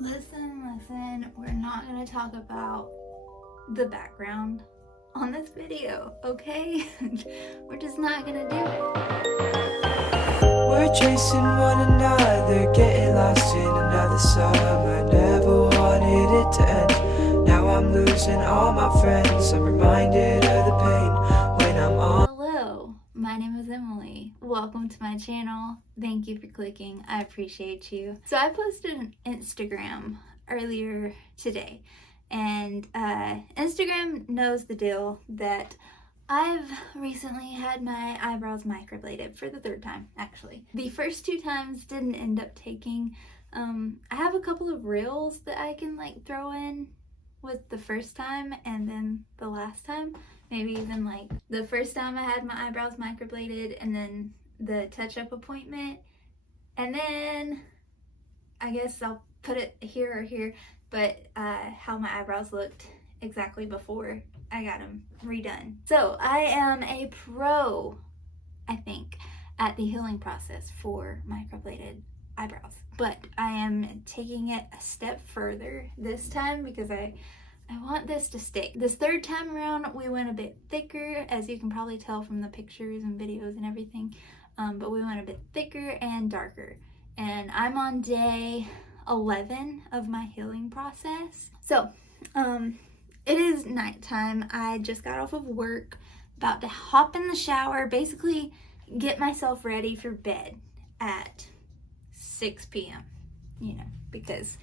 Listen, we're not going to talk about the background on this video, okay? We're just not going to do it. We're chasing one another, getting lost in another summer. Never wanted it to end. Now I'm losing all my friends. I'm reminded of the pain when I'm on. Hello, my name is Emily. Welcome to my channel. Thank you for clicking. I appreciate you. So I posted an Instagram earlier today, and Instagram knows the deal that I've recently had my eyebrows microbladed for the third time, actually. The first two times didn't end up taking. I have a couple of reels that I can like throw in with the first time and then the last time. Maybe even like the first time I had my eyebrows microbladed and then the touch-up appointment. And then I guess I'll put it here or here, but how my eyebrows looked exactly before I got them redone. So I am a pro, I think, at the healing process for microbladed eyebrows. But I am taking it a step further this time because I want this to stick. This third time around, we went a bit thicker, as you can probably tell from the pictures and videos and everything. But we went a bit thicker and darker. And I'm on day 11 of my healing process. So, it is nighttime. I just got off of work, about to hop in the shower, basically get myself ready for bed at 6 p.m. You know, because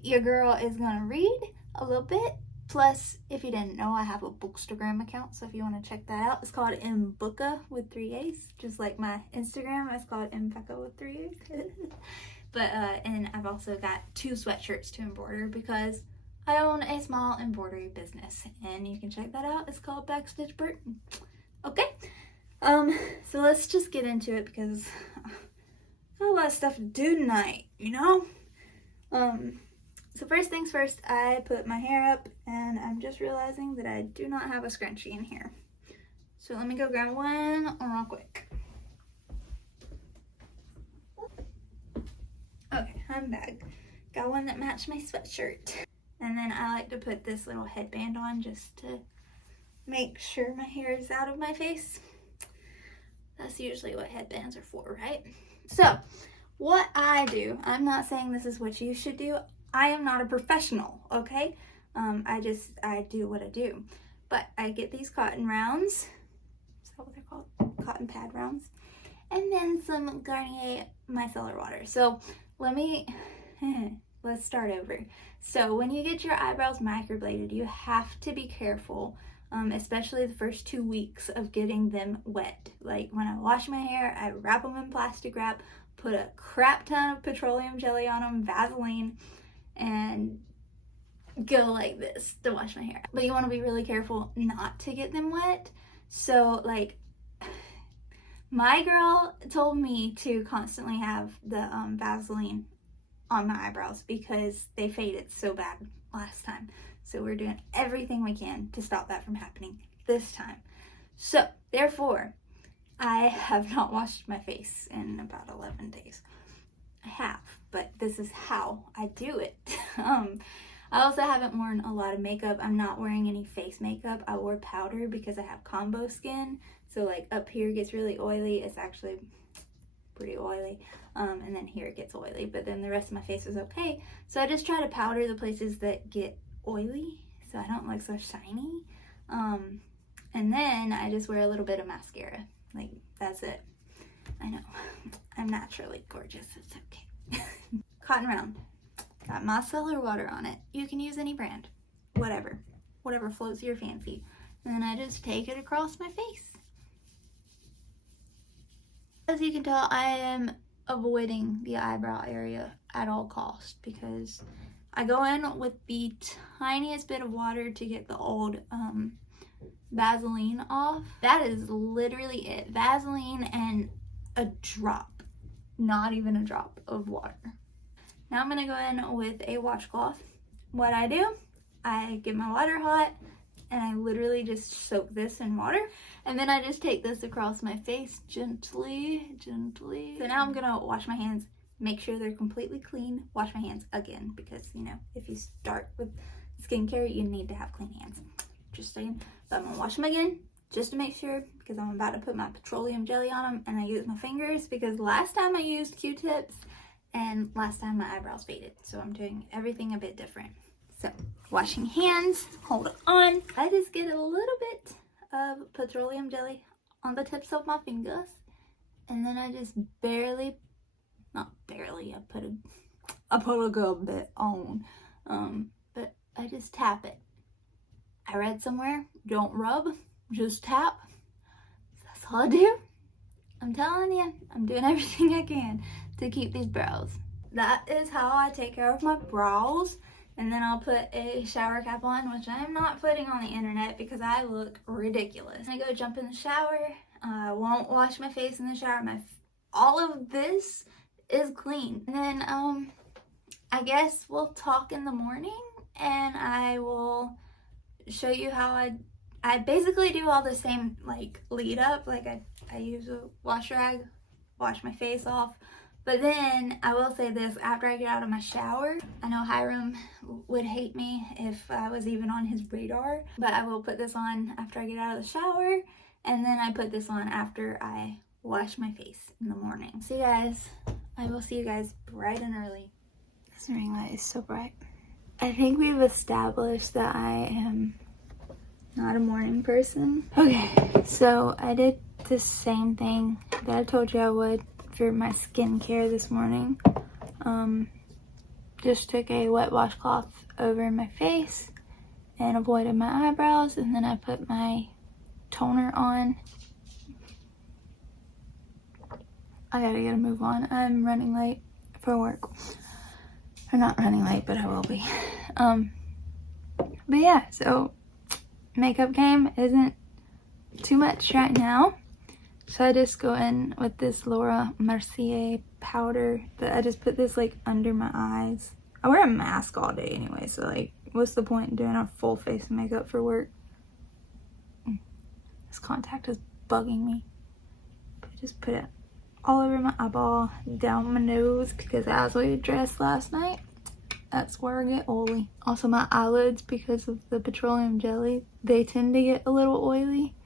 your girl is gonna read a little bit. Plus, if you didn't know, I have a Bookstagram account, so if you want to check that out, it's called embeccaaa with 3 A's, just like my Instagram. It's called embeccaaa with 3 A's. But and I've also got 2 sweatshirts to embroider because I own a small embroidery business, and you can check that out. It's called Backstitch Burton. Okay, so let's just get into it because I've got a lot of stuff to do tonight, you know? So first things first, I put my hair up, and I'm just realizing that I do not have a scrunchie in here. So let me go grab one real quick. Okay, I'm back. Got one that matched my sweatshirt. And then I like to put this little headband on just to make sure my hair is out of my face. That's usually what headbands are for, right? So, what I do, I'm not saying this is what you should do. I am not a professional, okay? I do what I do. But I get these cotton rounds. Is that what they're called? Cotton pad rounds. And then some Garnier micellar water. So, let's start over. So when you get your eyebrows microbladed, you have to be careful, especially the first 2 weeks of getting them wet. Like when I wash my hair, I wrap them in plastic wrap, put a crap ton of petroleum jelly on them, Vaseline, and go like this to wash my hair. But you want to be really careful not to get them wet. So like my girl told me to constantly have the Vaseline on my eyebrows because they faded so bad last time. So we're doing everything we can to stop that from happening this time. So therefore, I have not washed my face in about 11 days. I have, but this is how I do it. I also haven't worn a lot of makeup. I'm not wearing any face makeup. I wore powder because I have combo skin. So like up here gets really oily. It's actually pretty oily. And then here it gets oily, but then the rest of my face is okay. So I just try to powder the places that get oily so I don't look so shiny. And then I just wear a little bit of mascara. Like, that's it. I know. I'm naturally gorgeous. It's okay. Cotton round. Got micellar water on it. You can use any brand. Whatever floats your fancy. And then I just take it across my face. As you can tell, I am avoiding the eyebrow area at all costs because I go in with the tiniest bit of water to get the old Vaseline off. That is literally it. Vaseline and a drop, not even a drop of water. Now I'm gonna go in with a washcloth. What I do, I get my water hot and I literally just soak this in water, and then I just take this across my face gently. So now I'm gonna wash my hands make sure they're completely clean, wash my hands again, because, you know, if you start with skincare, you need to have clean hands. Just saying. But I'm gonna wash them again, just to make sure, because I'm about to put my petroleum jelly on them, and I use my fingers, because last time I used Q-tips, and last time my eyebrows faded. So I'm doing everything a bit different. So, washing hands, hold on. I just get a little bit of petroleum jelly on the tips of my fingers, and then I just barely, not barely, I put a good bit on, but I just tap it. I read somewhere, don't rub, just tap. That's all I do. I'm telling you, I'm doing everything I can to keep these brows. That is how I take care of my brows. And then I'll put a shower cap on, which I am not putting on the internet because I look ridiculous. I go jump in the shower. I won't wash my face in the shower. All of this is clean. And then I guess we'll talk in the morning, and I will show you how I basically do all the same, like, lead up. Like I use a wash rag, wash my face off. But then I will say this, after I get out of my shower, I know Hiram would hate me if I was even on his radar, but I will put this on after I get out of the shower, and then I put this on after I wash my face in the morning. So you guys, I will see you guys bright and early. This ring light is so bright. I think we've established that I am not a morning person. Okay, so I did the same thing that I told you I would for my skincare this morning. Just took a wet washcloth over my face and avoided my eyebrows, and then I put my toner on. I gotta get a move on. I'm running late for work. Or not running late, but I will be. But yeah, so makeup game isn't too much right now. So I just go in with this Laura Mercier powder, but I just put this like under my eyes. I wear a mask all day anyway, so like, what's the point in doing a full face of makeup for work? This contact is bugging me. I just put it all over my eyeball, down my nose, because as we dressed last night, that's where I get oily. Also my eyelids, because of the petroleum jelly, they tend to get a little oily.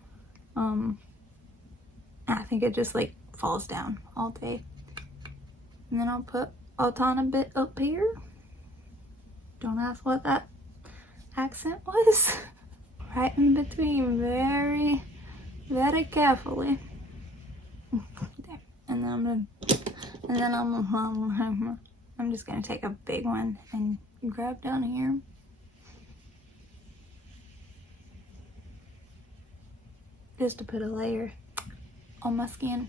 I think it just like falls down all day. And then I'll put a tiny bit up here. Don't ask what that accent was. Right in between, very, very carefully. There. And then I'm just gonna take a big one and grab down here. Just to put a layer on my skin.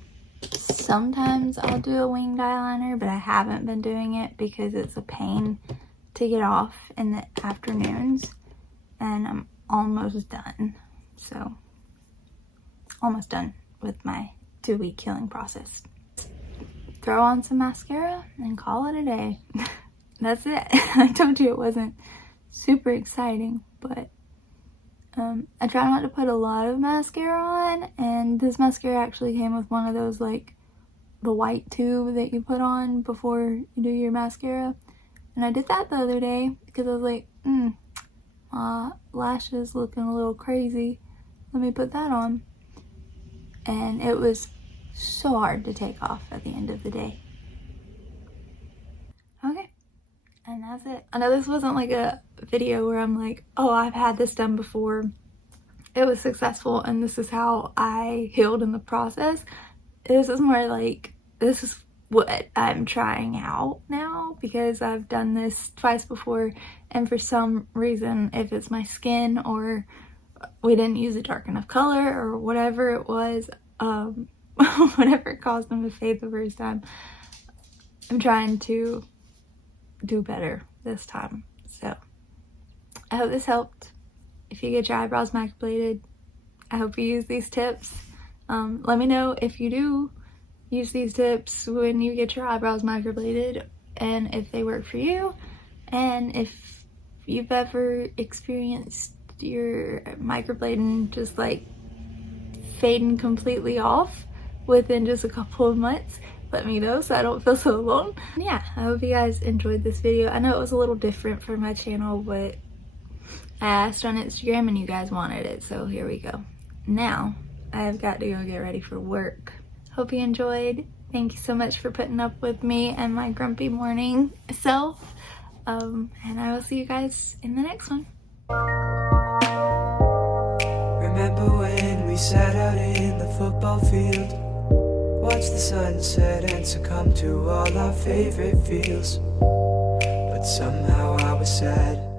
Sometimes I'll do a winged eyeliner, but I haven't been doing it because it's a pain to get off in the afternoons, and I'm almost done. So, almost done with my 2-week healing process. Throw on some mascara and call it a day. That's it. I told you it wasn't super exciting, but I try not to put a lot of mascara on, and this mascara actually came with one of those, like, the white tube that you put on before you do your mascara. And I did that the other day because I was like, my lashes looking a little crazy. Let me put that on. And it was so hard to take off at the end of the day. Okay. And that's it. I know this wasn't like a video where I'm like, oh, I've had this done before. It was successful and this is how I healed in the process. This is more like, this is what I'm trying out now because I've done this twice before, and for some reason, if it's my skin or we didn't use a dark enough color or whatever it was, whatever caused them to fade the first time, I'm trying to do better this time. So I hope this helped. If you get your eyebrows microbladed, I hope you use these tips. Let me know if you do use these tips when you get your eyebrows microbladed and if they work for you, and if you've ever experienced your microblading just like fading completely off within just a couple of months. let me know so I don't feel so alone. And yeah, I hope you guys enjoyed this video. I know it was a little different for my channel, but I asked on Instagram and you guys wanted it, so here we go. Now, I've got to go get ready for work. Hope you enjoyed. Thank you so much for putting up with me and my grumpy morning self. And I will see you guys in the next one. Remember when we sat out in the football field, watched the sunset and succumb to all our favorite feels, but somehow I was sad.